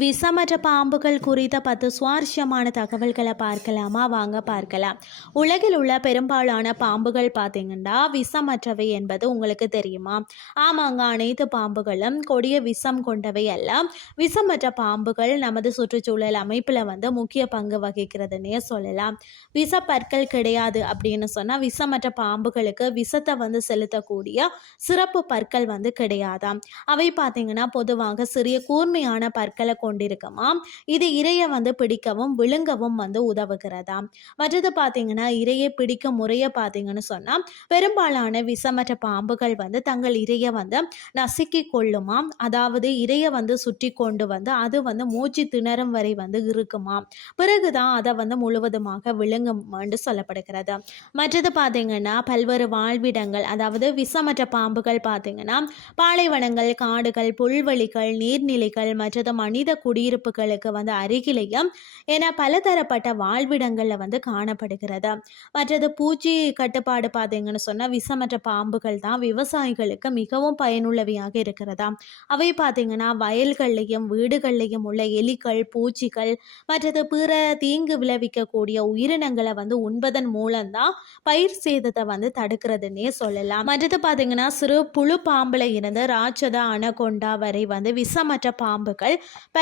விஷமற்ற பாம்புகள் குறித்த பத்து சுவாரஸ்யமான தகவல்களை பார்க்கலாமா? வாங்க பார்க்கலாம். உலகில் உள்ள பெரும்பாலான பாம்புகள் பார்த்தீங்கன்னா விஷமற்றவை என்பது உங்களுக்கு தெரியுமா? ஆமாங்க அனைத்து பாம்புகளும் கொடிய விஷம் கொண்டவை அல்ல. விஷமற்ற பாம்புகள் நமது சுற்றுச்சூழல் அமைப்பில் வந்து முக்கிய பங்கு வகிக்கிறதுனே சொல்லலாம். விஷப்பற்கள் கிடையாது அப்படின்னு சொன்னால் விஷமற்ற பாம்புகளுக்கு விஷத்தை வந்து செலுத்தக்கூடிய சிறப்பு பற்கள் வந்து கிடையாதாம். அவை பார்த்தீங்கன்னா பொதுவாக சிறிய கூர்மையான பற்களை கொண்டிருக்குமாம். இது இரையை வந்து பிடிக்கவும் விழுங்கவும் வந்து உதவுகிறதாம் மற்றது பார்த்தீங்கன்னா இரையை பிடிக்கும் முறையை பார்த்தீங்கன்னு சொன்னால் பெரும்பாலான விஷமற்ற பாம்புகள் வந்து தங்கள் இரையை வந்து நசுக்கி கொள்ளுமாம். அதாவது இரையை வந்து சுற்றி கொண்டு வந்து அது வந்து மூச்சு திணறும் வரை வந்து இருக்குமாம். பிறகுதான் அதை வந்து முழுவதுமாக விழுங்கும் என்று சொல்லப்படுகிறது. மற்றது பார்த்தீங்கன்னா பல்வேறு வாழ்விடங்கள் அதாவது விஷமற்ற பாம்புகள் பார்த்தீங்கன்னா பாலைவனங்கள் காடுகள் புல்வெளிகள் நீர்நிலைகள் மற்றது மனித குடியிருப்புகளுக்கு வந்து அருகிலேயும் என பலதரப்பட்ட வாழ்விடங்களில் வந்து காணப்படுகிறது. மற்றது பூச்சி கட்டுப்பாடு பார்த்தீங்கன்னு சொன்னால் விஷமற்ற பாம்புகள் தான் விவசாயிகளுக்கு மிகவும் பயனுள்ளவையாக இருக்கிறதா? அவை பார்த்தீங்கன்னா வயல்கள்லையும் வீடுகள்லையும் உள்ள எலிகள் பூச்சிகள் மற்றது பிற தீங்கு விளைவிக்கக்கூடிய உயிரினங்களை வந்து உண்பதன் மூலம்தான் பயிர் சேதத்தை வந்து தடுக்கிறதுனே சொல்லலாம். மற்றது பார்த்தீங்கன்னா சிறு புழு பாம்புல இருந்து ராட்சத அனகொண்டா வரை வந்து விஷமற்ற பாம்புகள்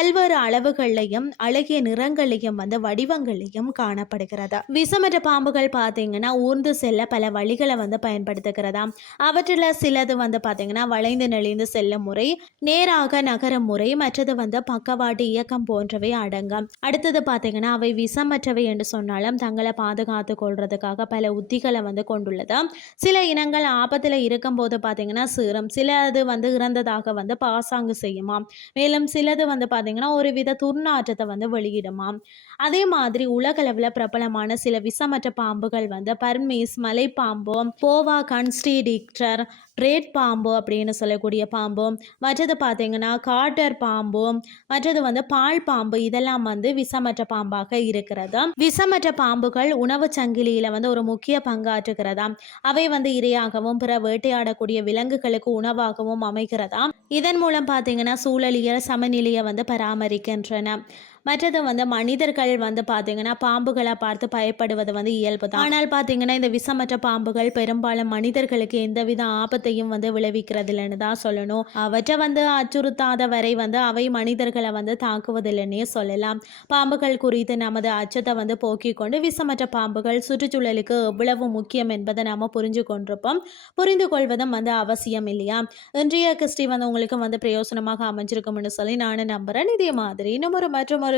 பல்வேறு அளவுகள்லையும் அழகிய நிறங்களையும் வந்து வடிவங்களையும் காணப்படுகிறது? விஷமற்ற பாம்புகள் பார்த்தீங்கன்னா ஊர்ந்து செல்ல பல வழிகளை வந்து பயன்படுத்துகிறதா? அவற்றில் சிலது வந்து பார்த்தீங்கன்னா வளைந்து நெளிந்து செல்லும் முறை நேராக நகரும் முறை மற்றது வந்து பக்கவாட்டு இயக்கம் போன்றவை அடங்கும். அடுத்தது பார்த்தீங்கன்னா அவை விஷமற்றவை என்று சொன்னாலும் தங்களை பாதுகாத்து கொள்றதுக்காக பல உத்திகளை வந்து கொண்டுள்ளது. சில இனங்கள் ஆபத்தில் இருக்கும்போது பார்த்தீங்கன்னா சீரும் சிலது வந்து இறந்ததாக வந்து பாசாங்கு செய்யுமா மேலும் சிலது வந்து பார்த்தீங்கன்னா ஒரு வித துர்நாற்றத்தை வந்து வெளியிடுமா அதே மாதிரி உலகளவில் பிரபலமான சில விஷமற்ற பாம்புகள் வந்து பர்மீஸ் மலைப்பாம்பு போவா கன்ஸ்டிடிக்டர் ரேட் பாம்பு அப்படின்னு சொல்லக்கூடிய பாம்பு மற்றது பார்த்தீங்கன்னா காட்டர் பாம்பு மற்றது வந்து பால் பாம்பு இதெல்லாம் வந்து விஷமற்ற பாம்பாக இருக்கிறது. விஷமற்ற பாம்புகள் உணவு சங்கிலியில் வந்து ஒரு முக்கிய பங்காற்றுகிறதா? அவை வந்து இரையாகவும் பிற வேட்டையாடக்கூடிய விலங்குகளுக்கு உணவாகவும் அமைகிறதா? இதன் மூலம் பார்த்தீங்கன்னா சூழலியல் சமநிலையை வந்து பராமரிக்கின்றன மற்றது வந்து மனிதர்கள் வந்து பார்த்தீங்கன்னா பாம்புகளை பார்த்து பயப்படுவது வந்து இயல்பு தான் ஆனால் பார்த்தீங்கன்னா இந்த விஷமற்ற பாம்புகள் பெரும்பாலும் மனிதர்களுக்கு எந்தவித ஆபத்தையும் வந்து விளைவிக்கிறதில்லைன்னு தான் சொல்லணும். அவற்றை வந்து அச்சுறுத்தாத வரை வந்து அவை மனிதர்களை வந்து தாக்குவதில்லைன்னே சொல்லலாம். பாம்புகள் குறித்து நமது அச்சத்தை வந்து போக்கிக் கொண்டு விஷமற்ற பாம்புகள் சுற்றுச்சூழலுக்கு எவ்வளவு முக்கியம் என்பதை நாம புரிஞ்சு கொண்டிருப்போம். புரிந்து கொள்வதும் வந்து அவசியம் இல்லையா? இன்றைய கிறிஸ்டி வந்து உங்களுக்கு வந்து பிரயோசனமாக அமைஞ்சிருக்கும்னு சொல்லி நானும் நம்புறேன். இதே மாதிரி இன்னும் ஒரு மற்றும் ஒரு